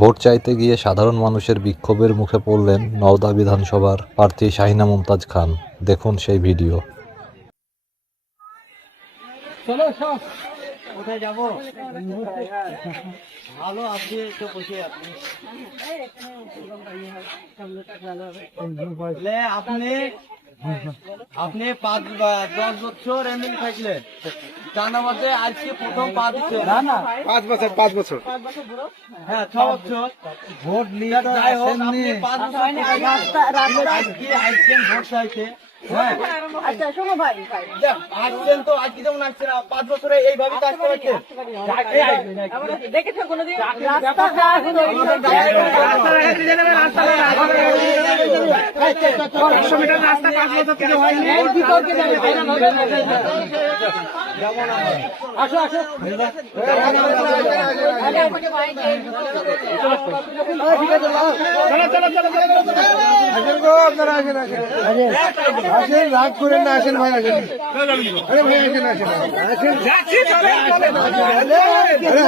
Vote চাইতে গিয়ে সাধারণ মানুষের বিক্ষোভের মুখে পড়লেন নওদা বিধানসভার প্রার্থী শাহিনা মুমতাজ খান। দেখুন সেই ভিডিও। কোথায় যাবো? ভালো আপনি তো বসে আপনি 5-10 বছর এমএল থাকলেন, জানা মতে আজকে প্রথম 5 বছর, না 5 বছর হ্যাঁ 6 বছর ভোট নিয়ে যাই হোক, আপনি 5 বছর আজকে ভোট চাইতে। আচ্ছা শোনো ভাই, আসছেন তো আজকে যেমন আসছেন 5 বছরে এইভাবে কাজ করেছেন, দেখেছো কোনোদিন আসো আসো আসেন, রাগ করেন না, আসেন ভাই, আসেন। আরে ভাই আসেন, আসেন,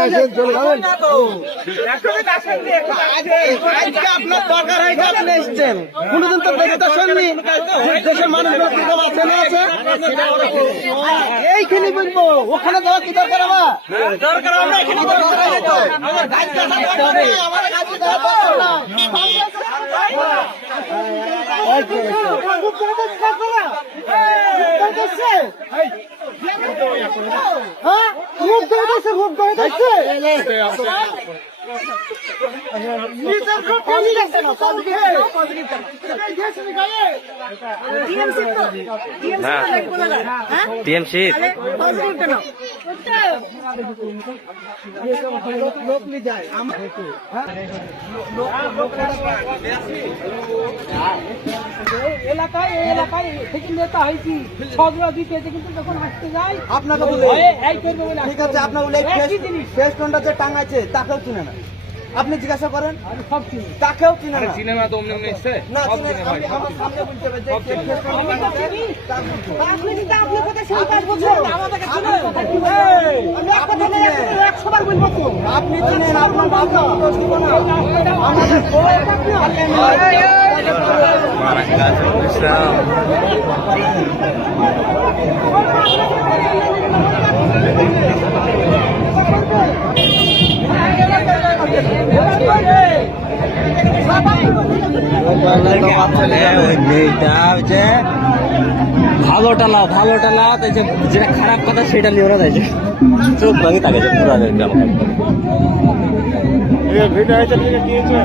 আসেন, চলে যাবেন। আপনার দরকার হয়েছে, আপনি এসছেন, কোনদিন তো দেখে তো শুননি দেশের মানুষগুলো এইখানে বলবো, ওখানে যাওয়া কি দরকার? আমার দরকার, আমরা এখানে আমার গাছ কাটা দরকার নেই, আমার গাছ কাটা দরকার না। টিএমসি এলাকায় থেকে নেতা হয়েছি, ঝগড়া দিতে কিন্তু যখন আসতে যাই আপনাকে বলে ঠিক আছে, আপনার বলে ফেস টোনটা যে টাঙাচ্ছে তাকেও চিনে না, আপনি জিজ্ঞাসা করেন, সব চিনি। তাকেও চিনে না। সিনেমা তো অমনি এসছে না চিনে, আমার সামনে বলতে হবে যে কে ফেস টোন টাঙাচ্ছে, তার বলতে হবে। আপনি কিন্তু আপনি কথা সেই কাজ বলছেন, আমাদেরকে শুনুন। আমি এক কথা নেই, 100 বার বলবো তো। আপনি চিনেন, আপনার বাবা দোষ দিব না, আমাদের ভালোটা লাও, ভালোটা লাও, যেটা খারাপ কথা সেটা নিয়ে ওরা যাইছে চোখ লাগে তাকে পুরো ভিডিও হয়েছে, ভিডিওটা